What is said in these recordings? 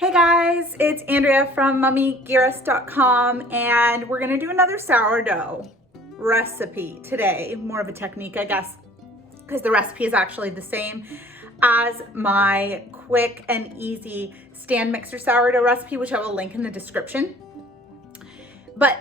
Hey guys, it's Andrea from mummygearus.com, and we're gonna do another sourdough recipe today. More of a technique, I guess, because the recipe is actually the same as my quick and easy stand mixer sourdough recipe, which I will link in the description. But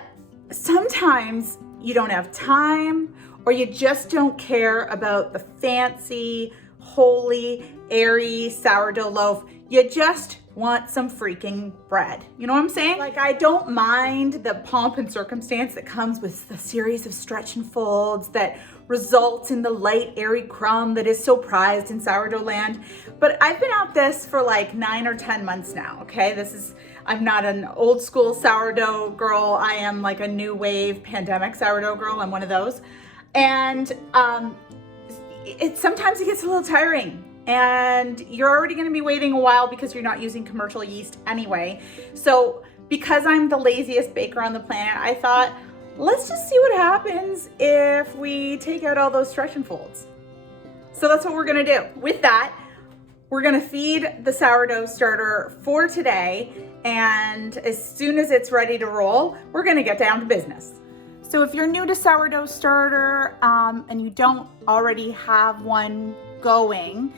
sometimes you don't have time, or you just don't care about the fancy, holy, airy sourdough loaf. You just want some freaking bread. You know what I'm saying? Like, I don't mind the pomp and circumstance that comes with the series of stretch and folds that results in the light, airy crumb that is so prized in sourdough land. But I've been at this for like 9 or 10 months now, okay? I'm not an old school sourdough girl. I am like a new wave pandemic sourdough girl. I'm one of those. And sometimes it gets a little tiring. And you're already going to be waiting a while because you're not using commercial yeast anyway. So because I'm the laziest baker on the planet, I thought, let's just see what happens if we take out all those stretch and folds. So that's what we're going to do. With that, we're going to feed the sourdough starter for today. And as soon as it's ready to roll, we're going to get down to business. So if you're new to sourdough starter and you don't already have one going,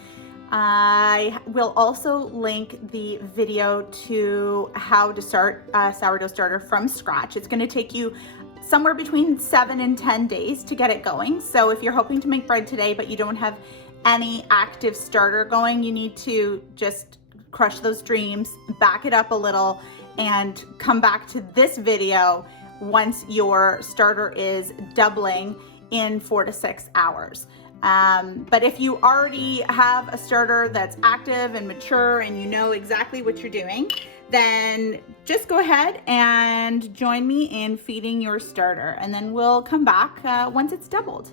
I will also link the video to how to start a sourdough starter from scratch. It's going to take you somewhere between 7 and 10 days to get it going. So if you're hoping to make bread today, but you don't have any active starter going, you need to just crush those dreams, back it up a little, and come back to this video once your starter is doubling in 4 to 6 hours. But if you already have a starter that's active and mature and you know exactly what you're doing, then just go ahead and join me in feeding your starter, and then we'll come back once it's doubled.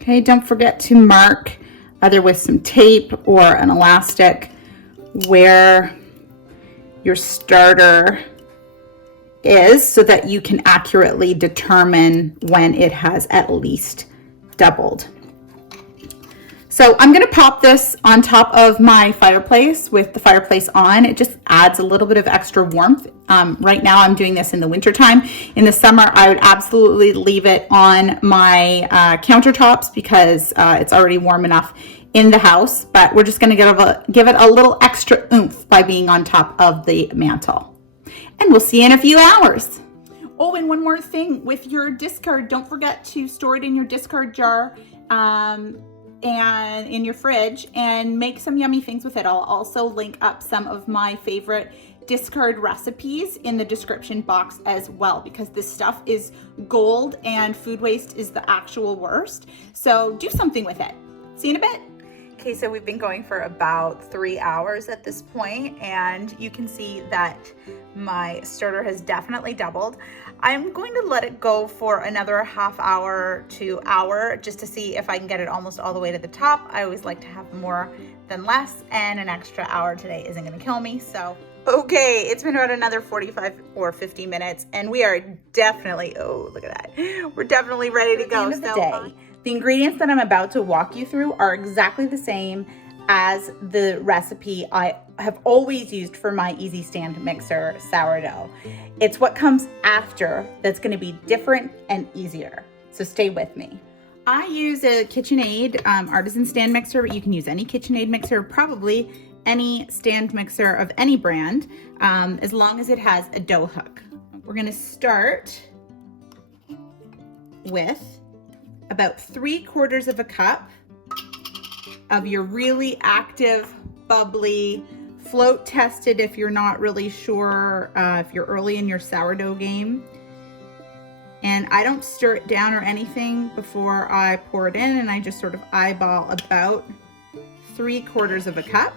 Okay, don't forget to mark either with some tape or an elastic where your starter is so that you can accurately determine when it has at least doubled. So I'm going to pop this on top of my fireplace with the fireplace on. It just adds a little bit of extra warmth. Right now I'm doing this in the winter time. In the summer, I would absolutely leave it on my countertops because it's already warm enough in the house, but we're just going to give it a little extra oomph by being on top of the mantle. And we'll see you in a few hours. Oh, and one more thing with your discard, don't forget to store it in your discard jar and in your fridge, and make some yummy things with it. I'll also link up some of my favorite discard recipes in the description box as well, because this stuff is gold and food waste is the actual worst. So do something with it. See you in a bit. Okay, so we've been going for about 3 hours at this point, and you can see that my starter has definitely doubled. I'm going to let it go for another half hour to hour just to see if I can get it almost all the way to the top. I always like to have more than less, and an extra hour today isn't going to kill me. So, okay, it's been about another 45 or 50 minutes, and we are definitely, oh, look at that. We're definitely ready to go. The ingredients that I'm about to walk you through are exactly the same as the recipe I have always used for my easy stand mixer sourdough. It's what comes after that's going to be different and easier. So stay with me. I use a KitchenAid artisan stand mixer, but you can use any KitchenAid mixer, probably any stand mixer of any brand, as long as it has a dough hook. We're going to start with about 3/4 of a cup of your really active, bubbly, float tested if you're not really sure if you're early in your sourdough game. And I don't stir it down or anything before I pour it in, and I just sort of eyeball about 3/4 of a cup.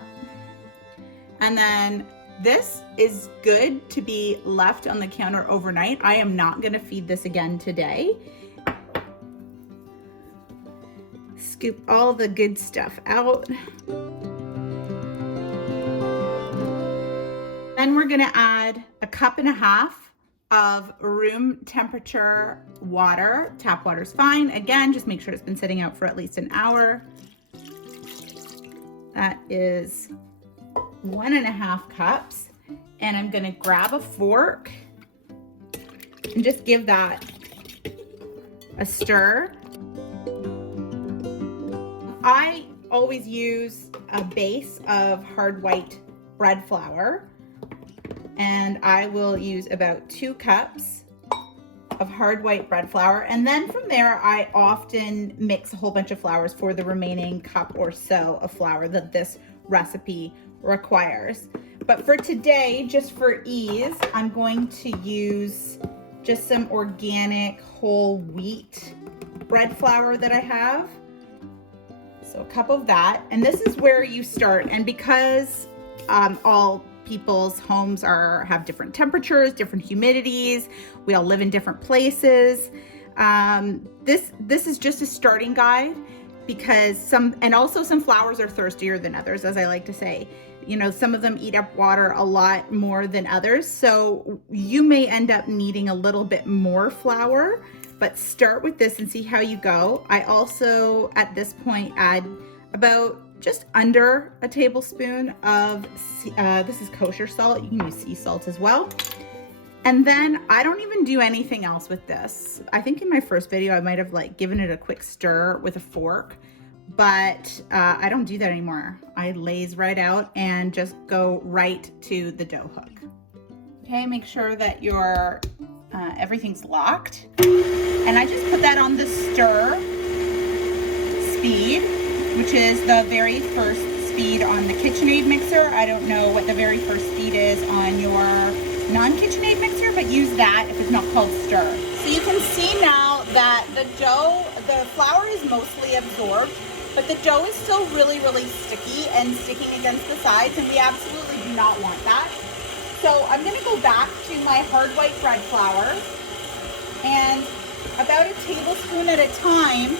And then this is good to be left on the counter overnight. I am not gonna feed this again today. Scoop all the good stuff out. Then we're gonna add 1.5 cups of room temperature water. Tap water's fine. Again, just make sure it's been sitting out for at least an hour. That is 1.5 cups. And I'm gonna grab a fork and just give that a stir. I always use a base of hard white bread flour, and I will use about 2 cups of hard white bread flour. And then from there, I often mix a whole bunch of flours for the remaining cup or so of flour that this recipe requires. But for today, just for ease, I'm going to use just some organic whole wheat bread flour that I have. So a cup of that, and this is where you start. And because all people's homes have different temperatures, different humidities, we all live in different places. This is just a starting guide, because some flours are thirstier than others, as I like to say. You know, some of them eat up water a lot more than others. So you may end up needing a little bit more flour, but start with this and see how you go. I also, at this point, add about just under a tablespoon of, this is kosher salt. You can use sea salt as well. And then I don't even do anything else with this. I think in my first video, I might have given it a quick stir with a fork, but I don't do that anymore. I laze right out and just go right to the dough hook. Okay, make sure that your everything's locked. And I just put that on the stir speed, which is the very first speed on the KitchenAid mixer. I don't know what the very first speed is on your non-KitchenAid mixer, but use that if it's not called stir. So you can see now that the flour is mostly absorbed, but the dough is still really, really sticky and sticking against the sides, and we absolutely do not want that. So I'm gonna go back to my hard white bread flour, and about a tablespoon at a time,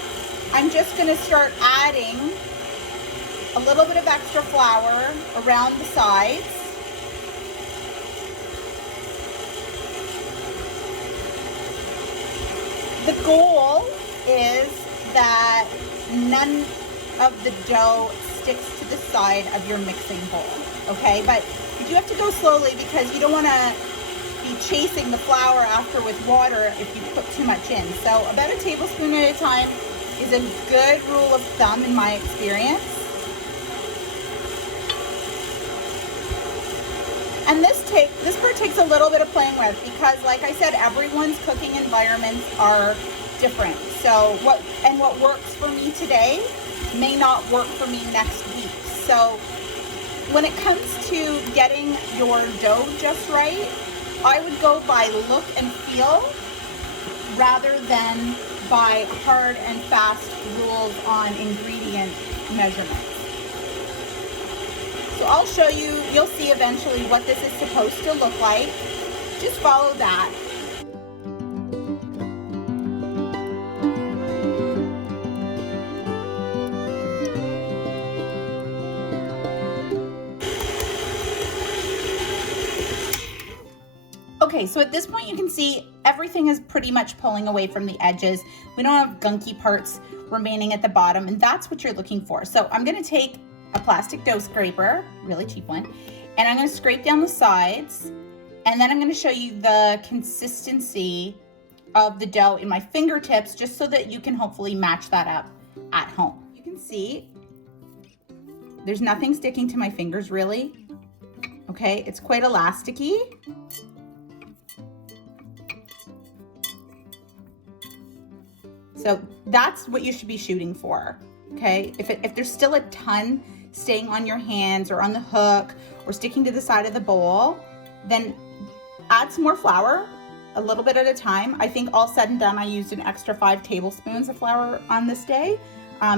I'm just gonna start adding a little bit of extra flour around the sides. The goal is that none of the dough sticks to the side of your mixing bowl, okay? But you do have to go slowly, because you don't wanna be chasing the flour after with water if you put too much in. So about a tablespoon at a time is a good rule of thumb in my experience. And this part takes a little bit of playing with, because like I said, everyone's cooking environments are different. So what works for me today may not work for me next week. So when it comes to getting your dough just right, I would go by look and feel rather than by hard and fast rules on ingredient measurements. So I'll show you, you'll see eventually what this is supposed to look like. Just follow that. Okay, so at this point you can see everything is pretty much pulling away from the edges. We don't have gunky parts remaining at the bottom, and that's what you're looking for. So I'm gonna take a plastic dough scraper, really cheap one, and I'm gonna scrape down the sides, and then I'm gonna show you the consistency of the dough in my fingertips, just so that you can hopefully match that up at home. You can see there's nothing sticking to my fingers really. Okay, it's quite elasticy. So that's what you should be shooting for, okay? If there's still a ton staying on your hands or on the hook or sticking to the side of the bowl, then add some more flour, a little bit at a time. I think all said and done, I used an extra 5 tablespoons of flour on this day.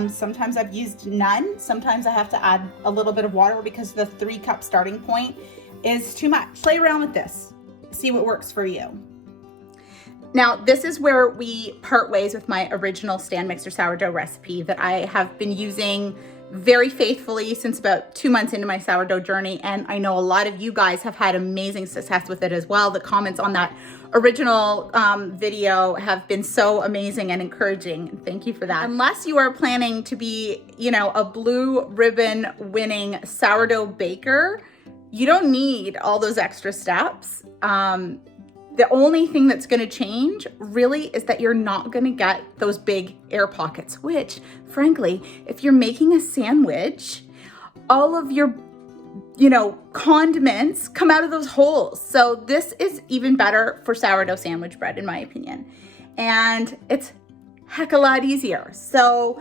Sometimes I've used none. Sometimes I have to add a little bit of water because the 3-cup starting point is too much. Play around with this. See what works for you. Now, this is where we part ways with my original stand mixer sourdough recipe that I have been using very faithfully since about 2 months into my sourdough journey. And I know a lot of you guys have had amazing success with it as well. The comments on that original video have been so amazing and encouraging. Thank you for that. Unless you are planning to be, you know, a blue ribbon winning sourdough baker, you don't need all those extra steps. The only thing that's gonna change really is that you're not gonna get those big air pockets, which frankly, if you're making a sandwich, all of your, you know, condiments come out of those holes. So this is even better for sourdough sandwich bread, in my opinion. And it's heck a lot easier. So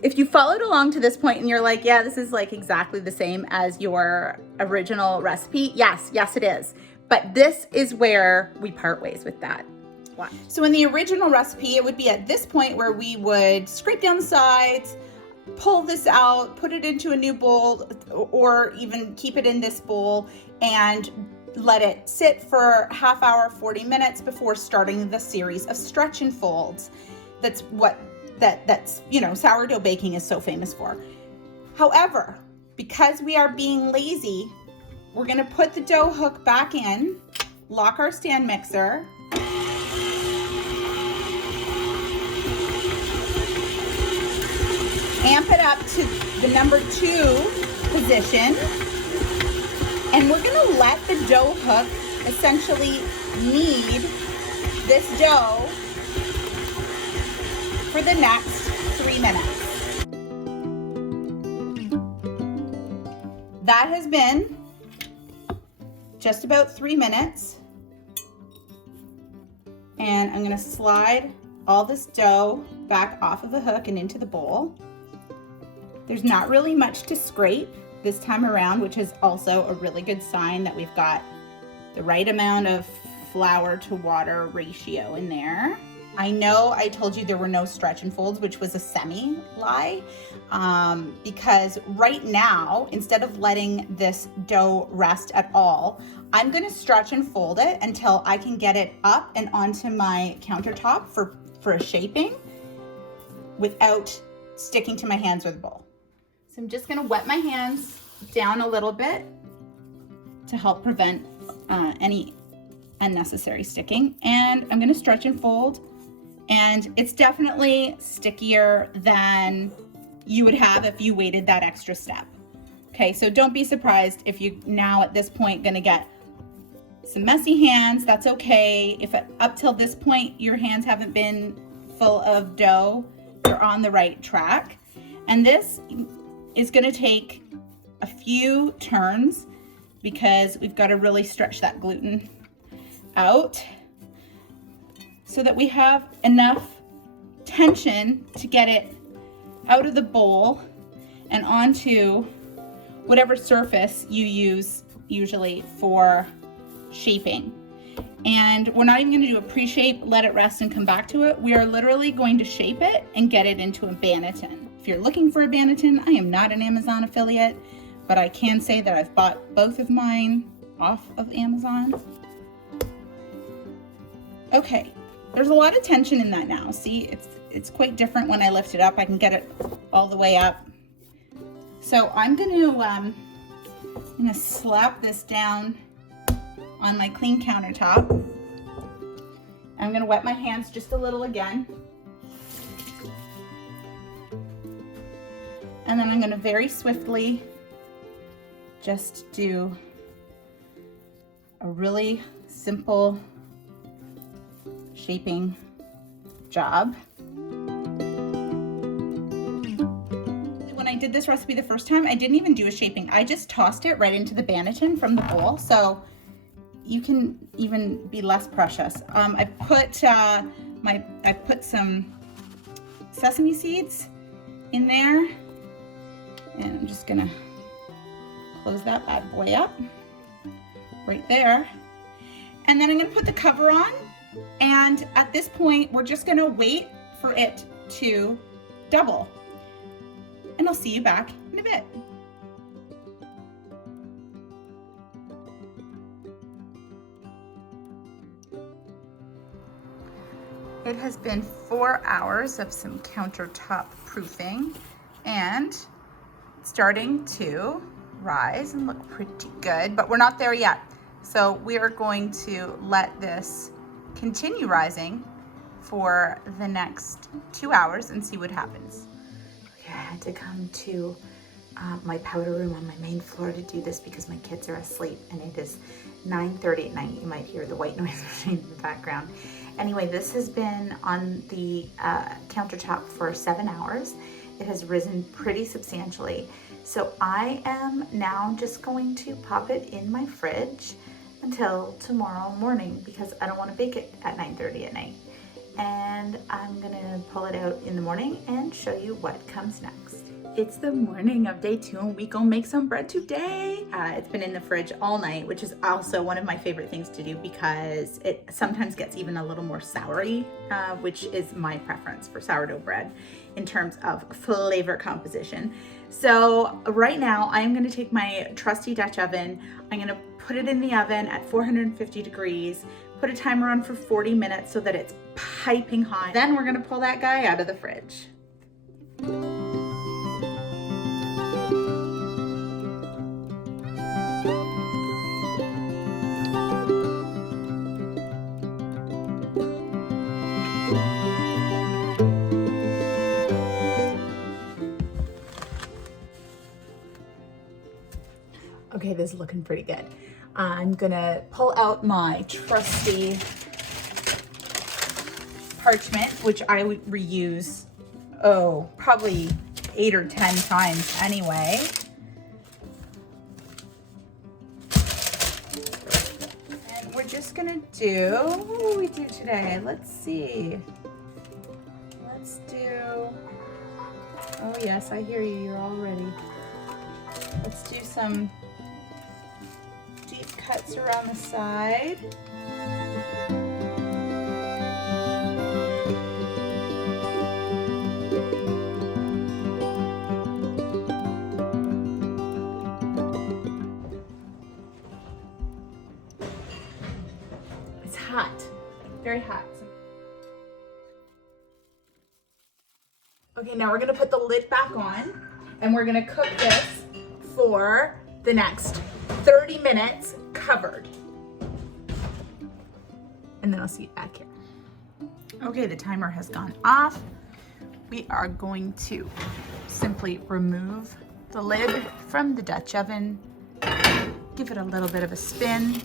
if you followed along to this point and you're like, yeah, this is like exactly the same as your original recipe. Yes, it is. But this is where we part ways with that. So in the original recipe, it would be at this point where we would scrape down the sides, pull this out, put it into a new bowl, or even keep it in this bowl and let it sit for half hour, 40 minutes before starting the series of stretch and folds. That's what that's you know, sourdough baking is so famous for. However, because we are being lazy, we're gonna put the dough hook back in, lock our stand mixer, amp it up to the number 2 position, and we're gonna let the dough hook essentially knead this dough for the next 3 minutes. That has been just about 3 minutes, and I'm gonna slide all this dough back off of the hook and into the bowl. There's not really much to scrape this time around, which is also a really good sign that we've got the right amount of flour to water ratio in there. I know I told you there were no stretch and folds, which was a semi-lie, because right now, instead of letting this dough rest at all, I'm gonna stretch and fold it until I can get it up and onto my countertop for a shaping without sticking to my hands with a bowl. So I'm just gonna wet my hands down a little bit to help prevent any unnecessary sticking. And I'm gonna stretch and fold, and it's definitely stickier than you would have if you waited that extra step. Okay, so don't be surprised if you now at this point gonna get some messy hands. That's okay. If up till this point your hands haven't been full of dough, you're on the right track. And this is gonna take a few turns because we've got to really stretch that gluten out so that we have enough tension to get it out of the bowl and onto whatever surface you use usually for shaping. And we're not even going to do a pre-shape, let it rest and come back to it. We are literally going to shape it and get it into a banneton. If you're looking for a banneton, I am not an Amazon affiliate, but I can say that I've bought both of mine off of Amazon. Okay, there's a lot of tension in that now. See, it's quite different when I lift it up. I can get it all the way up. So I'm gonna slap this down on my clean countertop. I'm gonna wet my hands just a little again. And then I'm gonna very swiftly just do a really simple shaping job. When I did this recipe the first time, I didn't even do a shaping. I just tossed it right into the banneton from the bowl, so you can even be less precious. I put some sesame seeds in there, and I'm just gonna close that bad boy up right there. And then I'm gonna put the cover on, and at this point, we're just gonna wait for it to double. And I'll see you back in a bit. It has been 4 hours of some countertop proofing and it's starting to rise and look pretty good, but we're not there yet. So we are going to let this continue rising for the next 2 hours and see what happens. Okay, I had to come to my powder room on my main floor to do this because my kids are asleep and it is 9:30 at night. You might hear the white noise machine in the background. Anyway, this has been on the countertop for 7 hours. It has risen pretty substantially. So I am now just going to pop it in my fridge until tomorrow morning because I don't want to bake it at 9:30 at night. And I'm gonna pull it out in the morning and show you what comes next. It's the morning of day 2 and we gonna make some bread today. It's been in the fridge all night, which is also one of my favorite things to do because it sometimes gets even a little more soury, which is my preference for sourdough bread in terms of flavor composition. So right now I'm gonna take my trusty Dutch oven. I'm gonna put it in the oven at 450 degrees, put a timer on for 40 minutes so that it's piping hot. Then we're gonna pull that guy out of the fridge. Okay, this is looking pretty good. I'm gonna pull out my trusty parchment, which I would reuse, probably 8 or 10 times anyway. And we're just gonna do, what will we do today? Let's see. Let's do, oh yes, I hear you, you're all ready. Let's do some deep cuts around the side. It's hot, very hot. Okay, now we're gonna put the lid back on and we're gonna cook this for the next 30 minutes covered. And then I'll see you back here. Okay, the timer has gone off. We are going to simply remove the lid from the Dutch oven, give it a little bit of a spin,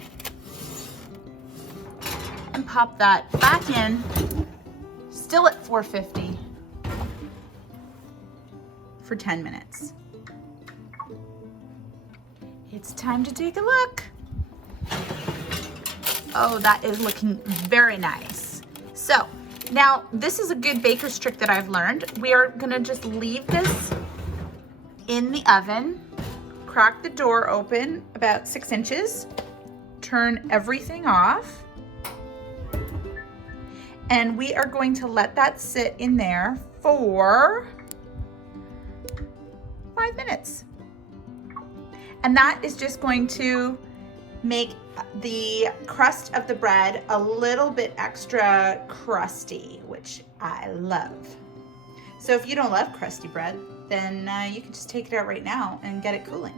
and pop that back in, still at 450 for 10 minutes. It's time to take a look. Oh, that is looking very nice. So now this is a good baker's trick that I've learned. We are gonna just leave this in the oven, crack the door open about 6 inches, turn everything off, and we are going to let that sit in there for 5 minutes. And that is just going to make the crust of the bread a little bit extra crusty, which I love. So if you don't love crusty bread, then you can just take it out right now and get it cooling.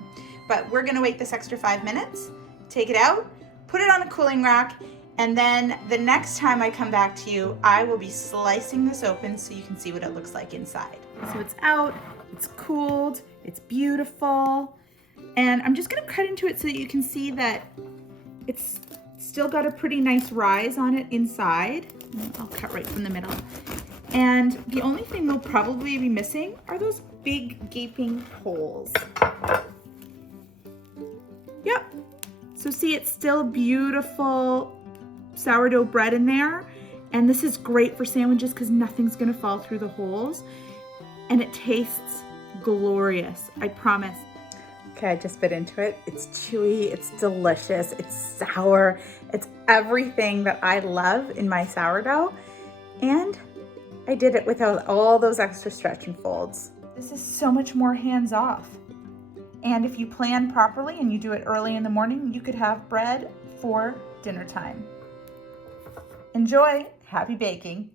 But we're gonna wait this extra 5 minutes, take it out, put it on a cooling rack, and then the next time I come back to you, I will be slicing this open so you can see what it looks like inside. So it's out, it's cooled, it's beautiful. And I'm just gonna cut into it so that you can see that it's still got a pretty nice rise on it inside. I'll cut right from the middle. And the only thing we'll probably be missing are those big gaping holes. Yep. So see, it's still beautiful sourdough bread in there. And this is great for sandwiches because nothing's gonna fall through the holes. And it tastes glorious, I promise. Okay, I just bit into it. It's chewy, it's delicious, it's sour, it's everything that I love in my sourdough. And I did it without all those extra stretch and folds. This is so much more hands-off. And if you plan properly and you do it early in the morning, you could have bread for dinner time. Enjoy. Happy baking.